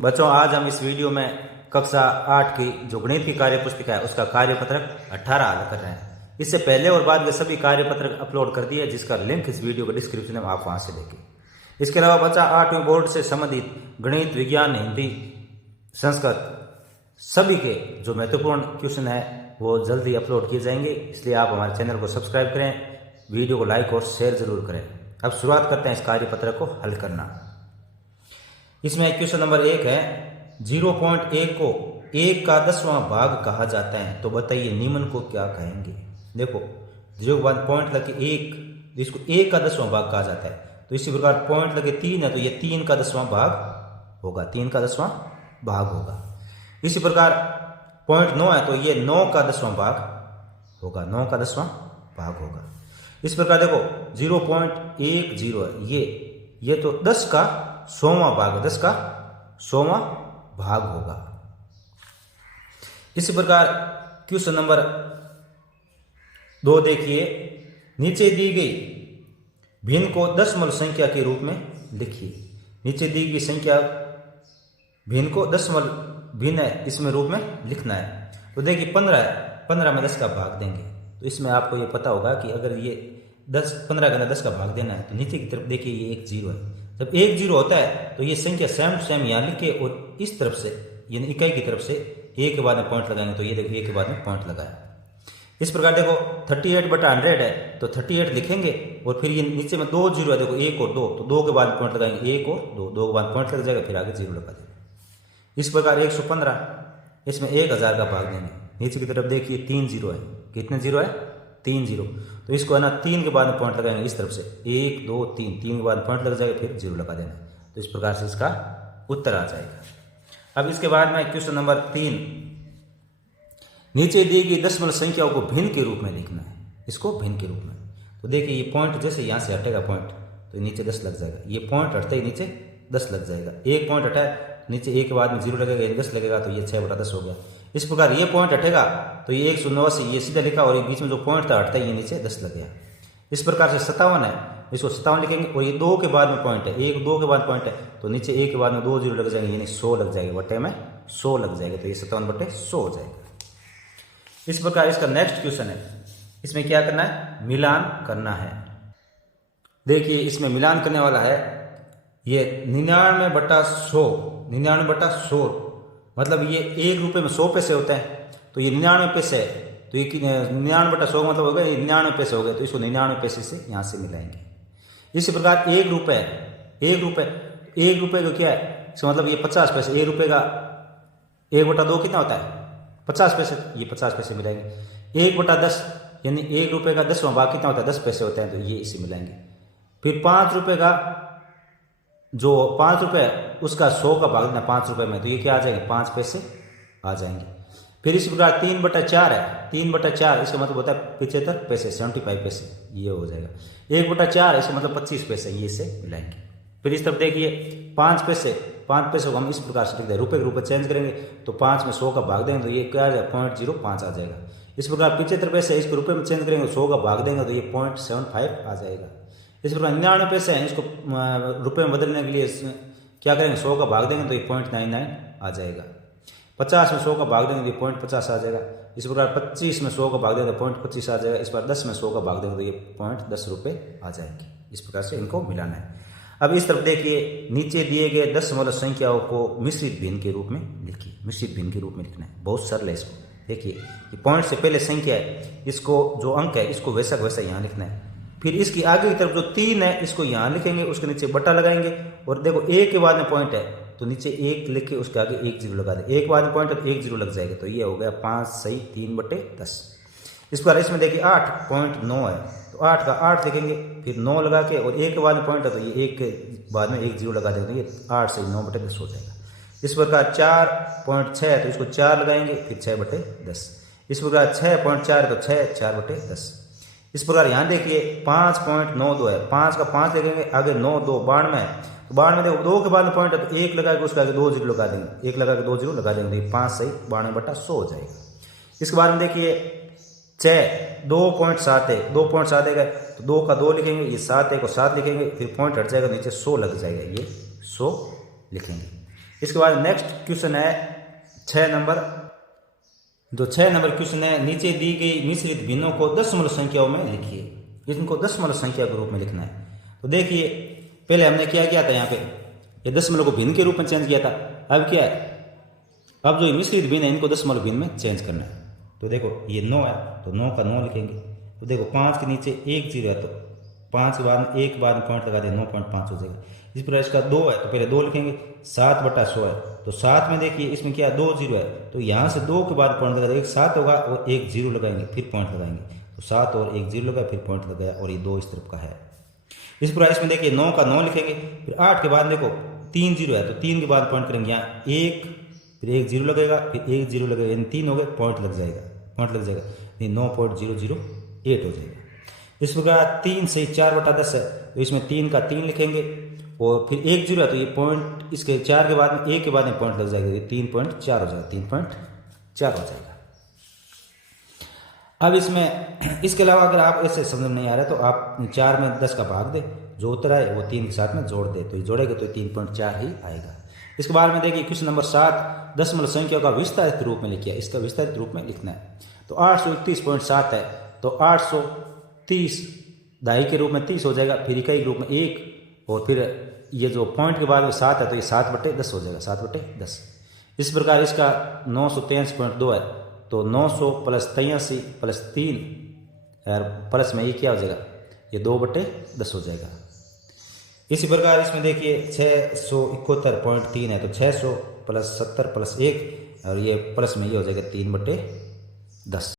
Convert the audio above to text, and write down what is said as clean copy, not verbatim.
बच्चों, आज हम इस वीडियो में कक्षा 8 की जो गणित की कार्य पुस्तिका है उसका कार्यपत्रक 18 हल कर रहे हैं। इससे पहले और बाद के सभी कार्यपत्रक अपलोड कर दिए, जिसका लिंक इस वीडियो के डिस्क्रिप्शन में आप वहां से देखें। इसके अलावा बच्चा 8वीं बोर्ड से संबंधित गणित, विज्ञान, हिंदी, संस्कृत सभी के जो महत्वपूर्ण क्वेश्चन है वो जल्दी अपलोड किए जाएंगे, इसलिए आप हमारे चैनल को सब्सक्राइब करें, वीडियो को लाइक और शेयर जरूर करें। अब शुरुआत करते हैं इस कार्यपत्रक को हल करना। इसमें क्वेश्चन नंबर 1 है, 0.1 को 1 का 10वां भाग कहा जाता है, तो बताइए निम्न को क्या कहेंगे। देखो 0 पॉइंट लगे 1, जिसको 1 का 10वां भाग कहा जाता है, तो इसी प्रकार पॉइंट लगे 3 है तो ये 3 का 10वां भाग होगा, 3 का 10वां भाग होगा। इसी प्रकार पॉइंट 9 है तो ये 9 का 10वां भाग होगा, 9 का 10वां भाग होगा। इस प्रकार देखो 0.10 है, ये तो 10 का 100वां भाग है, 10 का 100वां भाग होगा। इसी प्रकार क्वेश्चन नंबर 2 देखिए, नीचे दी गई भिन्न को दशमलव संख्या के रूप में लिखिए। नीचे दी गई संख्या भिन्न को दशमलव भिन्न है इसमें रूप में लिखना है। तो देखिए 15 है, 15 में 10 का भाग देंगे, तो इसमें आपको ये पता होगा कि अगर ये 15 के अंदर 10 का भाग देना है तो नीचे की तरफ देखिए ये एक 0 है। जब एक 0 होता है तो ये संख्या सेम टू सेम यहाँ लिखे और इस तरफ से यानी इकाई की तरफ से ए के बाद में पॉइंट लगाएंगे, तो ये देखो ए के बाद में पॉइंट लगाया। इस प्रकार देखो 38/100 है तो 38 लिखेंगे और फिर ये नीचे में 2 0 है, देखो 1 और 2, तो 2 के बाद पॉइंट लगाएंगे, 1 और 2, 2 के बाद पॉइंट लग जाएगा, फिर आगे 0 लगा देंगे। इस प्रकार 115, इसमें 1000 का भाग देंगे, नीचे की तरफ देखिए 3 0 है, कितने 0 है 3 0, तो इसको है ना 3 के बाद में पॉइंट लगाएंगे इस तरफ से 1 2 3, 3 के बाद पॉइंट लग जाएगा, फिर 0 लगा देना, तो इस प्रकार से इसका उत्तर आ जाएगा। अब इसके बाद में क्वेश्चन नंबर 3, नीचे दी गई दशमलव संख्याओं को भिन्न के रूप में लिखना है, इसको भिन्न के रूप में। तो देखिए ये पॉइंट जैसे यहाँ से हटेगा पॉइंट तो नीचे 10 लग जाएगा, ये पॉइंट हटते ही नीचे 10 लग जाएगा, एक पॉइंट हटा है नीचे 1 के बाद में 0 लगेगा, ये 10 लगेगा, तो ये 6/10 हो गया। इस प्रकार ये पॉइंट हटेगा तो ये 189 ये सीधा लिखा और ये बीच में जो पॉइंट था हटता है ये नीचे 10 लग गया। इस प्रकार से 57 है, इसको 57 लिखेंगे और ये 2 के बाद में पॉइंट है, 1 2 के बाद पॉइंट है तो नीचे 1 के बाद में 2 0 लग जाएंगे, यानी 100 लग जाएगा, बटे में 100 लग जाएगा, तो ये 57/100 हो जाएगा। इस प्रकार इसका नेक्स्ट क्वेश्चन है, इसमें क्या करना है, मिलान करना है। देखिए इसमें मिलान करने वाला है ये 99/100, 99/100 मतलब ये 1 रुपये में 100 पैसे होते हैं, तो ये 99 पैसे है, तो ये 99/100 मतलब हो गया, ये 99 पैसे हो गए, तो इसको 99 पैसे से यहाँ से मिलाएंगे। इसी प्रकार 1 रुपये, 1 रुपये को क्या है, इसका मतलब ये 50 पैसे, 1 रुपये का 1/2 कितना होता है 50 पैसे, ये 50 पैसे मिलाएंगे। 1/10 यानी 1 रुपये का 10वां भाग कितना होता है 10 पैसे होते हैं, तो ये इसे मिलाएंगे। फिर 5 रुपये का जो 5 रुपये उसका 100 का भाग देना 5 रुपये में, तो ये क्या आ जाएंगे 5 पैसे आ जाएंगे। फिर इसी प्रकार 3/4 है, 3/4 इसका मतलब होता है 75 पैसे, 75 पैसे, ये हो जाएगा। 1/4 इसका मतलब 25 पैसे, ये से मिलाएंगे। फिर इस तरफ देखिए 5 पैसे, 5 पैसे को हम इस प्रकार से लिखते हैं, रुपये के रूप में चेंज करेंगे तो 5 में 100 का भाग देंगे तो ये क्या आ जाएगा 0.05 आ जाएगा। इस प्रकार 75 पैसे इसको रुपये में चेंज करेंगे, 100 का भाग देंगे तो ये 0.75 आ जाएगा। इस प्रकार 99 पैसे हैं, इसको रुपये में बदलने के लिए क्या करेंगे 100 का भाग देंगे तो ये 0.99 आ जाएगा। 50 में 100 का भाग देंगे तो ये 0.50 आ जाएगा। इस प्रकार 25 में 100 का भाग देंगे तो 0.25 आ जाएगा। इस बार 10 में 100 का भाग देंगे तो ये 0.10 रुपये आ जाएंगे। इस प्रकार से इनको मिलाना है। अब इस तरफ देखिए, नीचे दिए गए दशमलव संख्याओं को मिश्रित भिन्न के रूप में लिखिए, मिश्रित भिन्न के रूप में लिखना है, बहुत सरल है। इसको देखिए ये पॉइंट से पहले संख्या है, इसको जो अंक है इसको वैसा का वैसा यहाँ लिखना है। फिर इसकी आगे की तरफ जो 3 है इसको यहाँ लिखेंगे, उसके नीचे बटा लगाएंगे और देखो 1 के बाद में पॉइंट है तो नीचे 1 लिख के उसके आगे 1 0 लगा दे, 1 के बाद में पॉइंट है तो 1 0 लग जाएगा, तो ये हो गया 5 सही 3/10। इस प्रकार इसमें देखिए 8.9 है तो 8 का 8 लिखेंगे, फिर 9 लगा के और 1 के बाद में पॉइंट है तो ये 1 के बाद में 1 0 लगा देंगे, तो ये 8 सही 9/10 हो जाएगा। इस प्रकार 4.6 है तो इसको 4 लगाएंगे, फिर 6/10। इस प्रकार 6.4 है तो 6 4/10। इस प्रकार यहाँ देखिए 5.92 है, 5 का 5 लिखेंगे, आगे 9 2 92 है, तो 92 देखो 2 के बाद में पॉइंट है तो 1 लगा के उसके आगे 2 0 लगा देंगे, 1 लगा के 2 0 लगा देंगे, 5 सही 92/100 हो जाएगा। इसके बाद में देखिए 6 2.7 है, 2.7 है तो 2 का 2 लिखेंगे, ये 7 है को 7 लिखेंगे, फिर पॉइंट हट जाएगा नीचे 100 लग जाएगा, ये 100 लिखेंगे। इसके बाद नेक्स्ट क्वेश्चन है 6 नंबर। जो 6 नंबर क्वेश्चन है, नीचे दी गई मिश्रित भिन्नों को दशमलव संख्याओं में लिखिए। इनको दशमलव संख्या के रूप में लिखना है। तो देखिए पहले हमने क्या किया था, यहाँ पे ये दशमलव को भिन्न के रूप में चेंज किया था। अब क्या है, अब जो मिश्रित भिन्न है इनको दशमलव भिन्न में चेंज करना है। तो देखो ये 9 है तो 9 का 9 लिखेंगे। तो देखो 5 के नीचे 1 जीरो है तो 5 के बाद में 1 के बाद में पॉइंट लगा दें, 9.5 हो जाएगा। इस प्रकार इसका 2 है तो पहले 2 लिखेंगे। 7/100 है तो 7 में देखिए इसमें क्या 2 जीरो है तो यहाँ से 2 के बाद पॉइंट लगा देंगे, 7 होगा और 1 जीरो लगाएंगे, फिर पॉइंट लगाएंगे। तो 7 और 1 जीरो लगाया, फिर पॉइंट लगाया और ये 2 इस तरफ का है। इस प्रकार इसमें देखिए 9 का 9 लिखेंगे। फिर 8 के बाद देखो 3 जीरो है तो 3 के बाद पॉइंट करेंगे, यहाँ 1 फिर 1 जीरो लगेगा, फिर 1 जीरो लगेगा, यानी 3 हो गए, पॉइंट लग जाएगा, पॉइंट लग जाएगा, ये 9.008 हो जाएगा। इस प्रकार 3 से 4/10 है तो इसमें 3 का 3 लिखेंगे और फिर 1 जीरो है तो ये पॉइंट इसके 4 के बाद में 1 के बाद में पॉइंट लग जाएगा, ये 3.4 हो जाएगा, 3.4 हो जाएगा। अब इसमें इसके अलावा अगर आप ऐसे समझ में नहीं आ रहा तो आप 4 में 10 का भाग दे, जो उत्तर आए वो 3 के साथ में जोड़ दे, तो ये जोड़ेगा तो 3.4 ही आएगा। इसके बाद में देखिए क्वेश्चन नंबर 7, दशमलव संख्या का विस्तारित रूप में लिखिए। इसका विस्तारित रूप में लिखना है। तो 831.7 है तो 830 दहाई के रूप में 30 हो जाएगा, फिर इकाई के रूप में 1 और फिर ये जो पॉइंट के बाद में 7 है तो ये 7/10 हो जाएगा, 7/10। इस प्रकार इसका 923.2 है तो 900 + 83 + 3 और प्लस में ये क्या हो जाएगा, ये 2/10 हो जाएगा। इसी प्रकार इसमें देखिए 671.3 है तो 600 + 70 + 1 और ये प्लस में ये हो जाएगा 3/10।